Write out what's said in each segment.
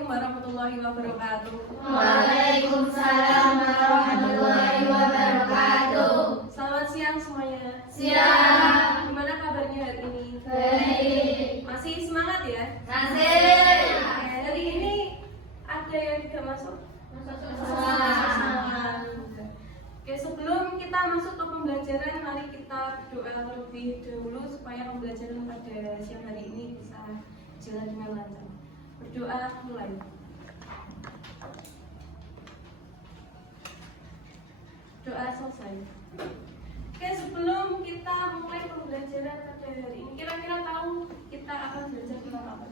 Assalamualaikum warahmatullahi wabarakatuh. Waalaikumsalam warahmatullahi wabarakatuh. Selamat siang semuanya. Siang. Gimana kabarnya hari ini? Baik. Masih semangat ya? Masih. Hari ini ada yang tidak masuk? Oke, sebelum kita masuk ke pembelajaran, mari kita berdoa terlebih dahulu supaya pembelajaran pada siang hari ini bisa jalan dengan lancar. Berdoa mulai. Doa selesai. Oke, sebelum kita mulai pembelajaran pada hari ini, kira-kira tahu kita akan belajar tentang apa?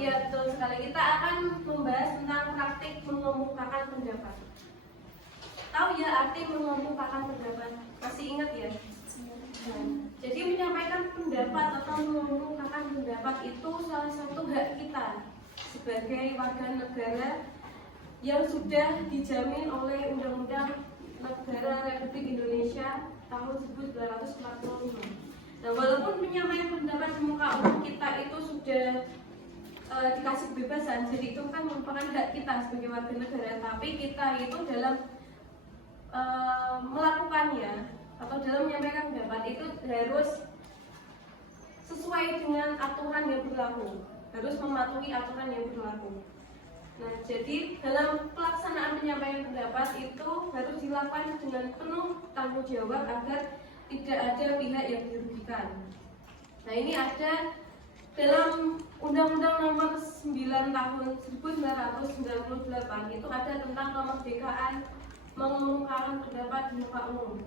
Iya, betul sekali. Kita akan membahas tentang praktik mengemukakan pendapat. Tahu ya arti mengemukakan pendapat? Masih ingat ya? Nah, jadi menyampaikan pendapat atau mengemukakan pendapat itu salah satu hak kita sebagai warga negara yang sudah dijamin oleh Undang-Undang Negara Republik Indonesia tahun 1945. Nah, walaupun menyampaikan pendapat di muka umum kita itu sudah dikasih kebebasan, jadi itu kan merupakan hak kita sebagai warga negara, tapi kita itu dalam melakukannya atau dalam menyampaikan pendapat itu harus sesuai dengan aturan yang berlaku, harus mematuhi aturan yang berlaku. Nah, jadi dalam pelaksanaan penyampaian pendapat itu harus dilakukan dengan penuh tanggung jawab agar tidak ada pihak yang dirugikan. Nah, ini ada dalam Undang-Undang Nomor 9 Tahun 1998 itu ada tentang kemerdekaan mengemukakan pendapat di muka umum.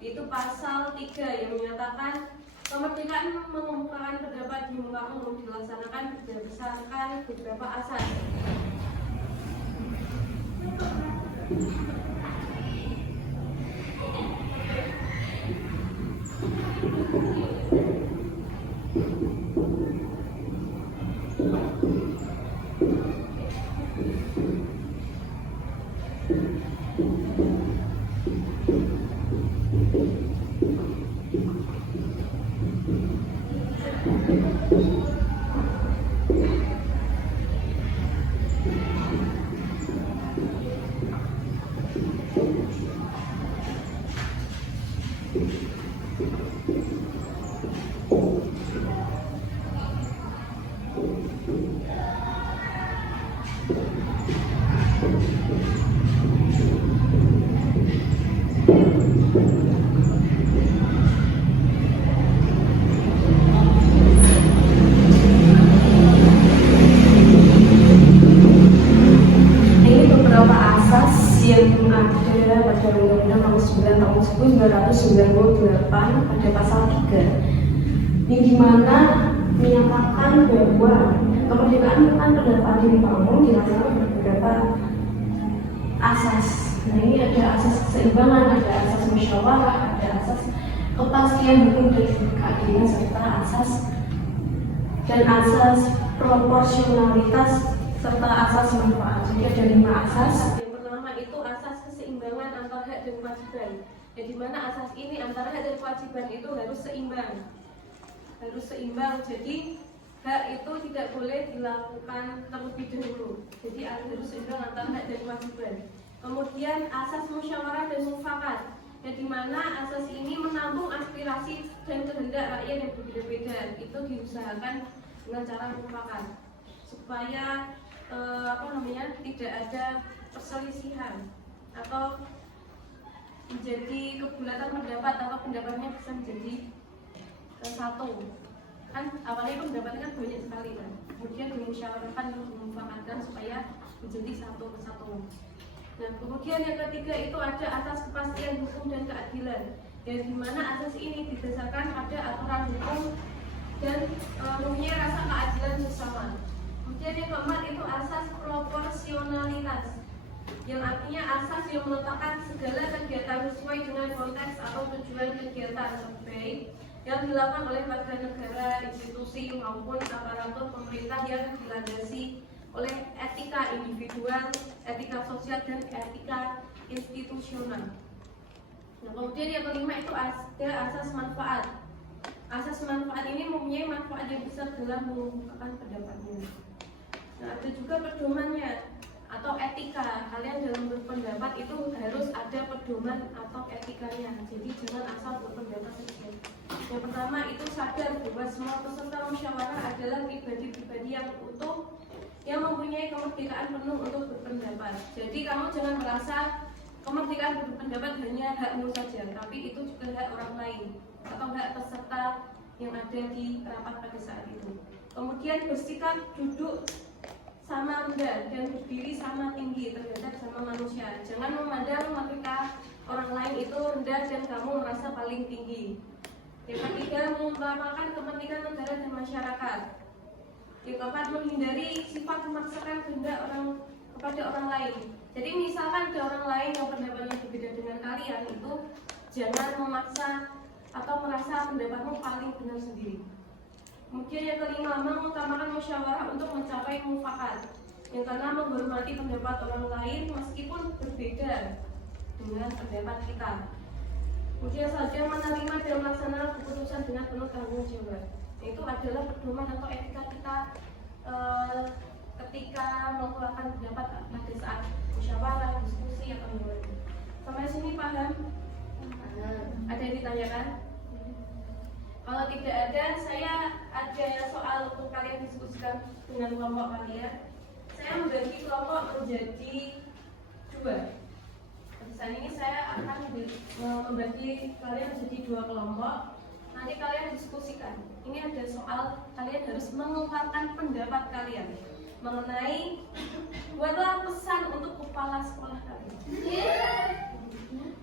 Itu pasal 3 yang menyatakan kemerdekaan mengemukakan pendapat di muka umum dilaksanakan berdasarkan beberapa asas. Pada pasal 3 yang dimana menyatakan bahwa kemerdekaan pendapat di muka umum dilaksanakan beberapa asas. Nah, ini ada asas keseimbangan, ada asas musyawarah, ada asas kepastian hukum dan keadilan, serta asas proporsionalitas serta asas manfaat. Jadi ada 5 asas. Yang pertama itu asas keseimbangan antara hak dan kewajiban. Ya, di mana asas ini antara hak dan kewajiban itu harus seimbang. Jadi hak itu tidak boleh dilakukan terlebih dahulu. Jadi harus seimbang antara hak dan kewajiban. Kemudian asas musyawarah dan mufakat. Ya, di mana asas ini menampung aspirasi dan kehendak rakyat yang berbeda-beda. Itu diusahakan dengan cara mufakat supaya tidak ada perselisihan atau menjadi kebulatan pendapat atau pendapatnya bisa menjadi satu. Kan awalnya pendapatnya kan banyak sekali kan. Kemudian dimusyawarahkan untuk memufakatkan supaya menjadi satu kesatuan. Nah, kemudian yang ketiga itu ada asas kepastian hukum dan keadilan. Yang dimana asas ini didasarkan pada aturan hukum dan mempunyai rasa keadilan bersama. Kemudian yang keempat itu asas proporsionalitas, yang artinya asas yang meletakkan segala kegiatan sesuai dengan konteks atau tujuan kegiatan baik yang dilakukan oleh warga negara, institusi maupun aparatur pemerintah yang dilandasi oleh etika individual, etika sosial, dan etika institusional. Nah, kemudian yang kelima itu ada asas manfaat. asas manfaat ini mempunyai manfaat yang besar dalam mengungkapkan pendapatnya. Nah, ada juga pedomannya atau etika. Kalian dalam berpendapat itu harus ada pedoman atau etikanya. Jadi jangan asal berpendapat saja. Yang pertama itu sadar bahwa semua peserta musyawarah adalah pribadi-pribadi yang utuh yang mempunyai kemerdekaan penuh untuk berpendapat. Jadi kamu jangan merasa kemerdekaan berpendapat hanya hakmu saja, tapi itu juga hak orang lain atau hak peserta yang ada di rapat pada saat itu. Kemudian bersikap duduk sama rendah dan berdiri sama tinggi terhadap sama manusia. Jangan memandang mereka orang lain itu rendah dan kamu merasa paling tinggi. Yang ketiga, mengutamakan kepentingan negara dan masyarakat. Yang keempat, menghindari sifat memaksakan kehendak kepada orang lain. Jadi misalkan ada orang lain yang pendapatnya berbeda dengan kalian, itu jangan memaksa atau merasa pendapatmu paling benar sendiri. Kemudian yang kelima, mengutamakan musyawarah untuk mencapai mufakat. Yang keenam, menghormati pendapat orang lain meskipun berbeda dengan pendapat kita. Kemudian saja menerima dan melaksanakan keputusan dengan penuh tanggung jawab. Itu adalah pedoman atau etika kita ketika mengeluarkan pendapat pada saat musyawarah, diskusi atau yang lain. Sampai sini paham? Ada yang ditanyakan? Kalau tidak ada, saya ada soal untuk kalian diskusikan dengan kelompok kalian. Saya membagi kelompok menjadi dua. Saat ini saya akan membagi kalian menjadi dua kelompok. Nanti kalian diskusikan. Ini ada soal kalian harus mengungkapkan pendapat kalian mengenai buatlah pesan untuk kepala sekolah kalian.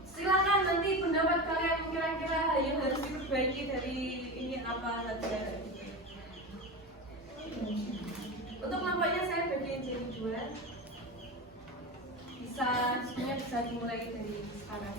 Silakan nanti pendapat kalian kira-kira yang harus diperbaiki dari ini apa saja. Untuk kelompoknya saya bagi jadi dua. Sebenarnya bisa dimulai dari sekarang.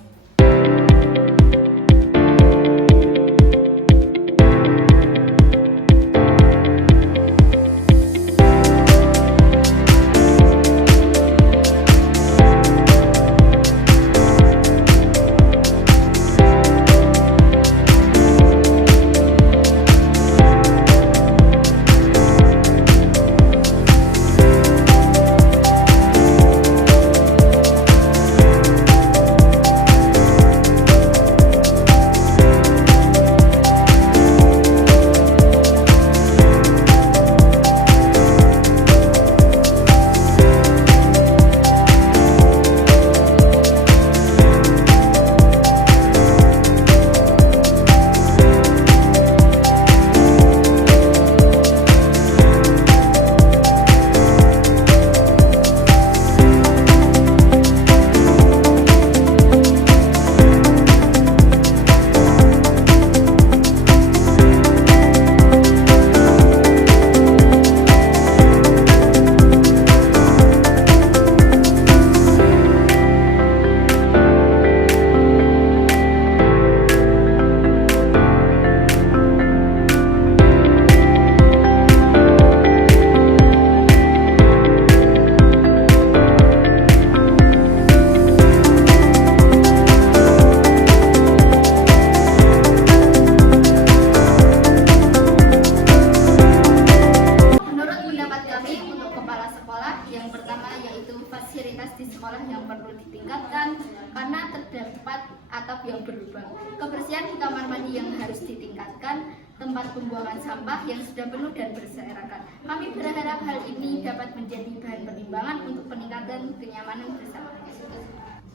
Kebersihan di kamar mandi yang harus ditingkatkan, tempat pembuangan sampah yang sudah penuh dan berserakan. Kami berharap hal ini dapat menjadi bahan pertimbangan untuk peningkatan kenyamanan bersama.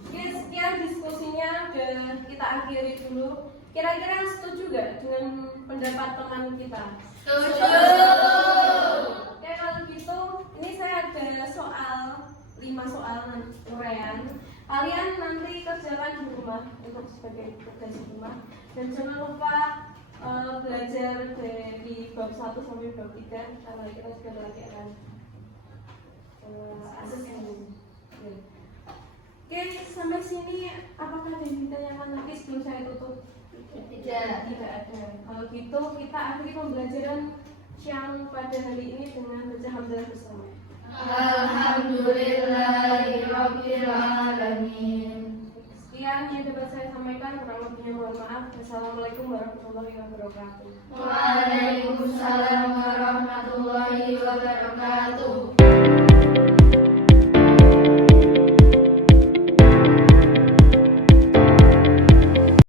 Oke, sekian diskusinya dan kita akhiri dulu. Kira-kira setuju gak dengan pendapat teman kita? Setuju. Oke, kalau gitu ini saya ada soal 5 soal uraian. Kalian nanti kerjakan di rumah untuk sebagai tugas di rumah dan jangan lupa belajar dari bab 1 sampai bab 3 karena kita sudah latihan asas ini. Oke, sampai sini apakah ada yang ditanyakan lagi sebelum saya tutup? Tidak ada. Kalau gitu kita akhiri pembelajaran siang pada hari ini dengan baca hamdalah bersama. Alhamdulillahirabbil alamin. Sekian yang dapat saya sampaikan, kurang lebih Kurangnya mohon maaf. Assalamualaikum warahmatullahi wabarakatuh. Waalaikumsalam warahmatullahi wabarakatuh.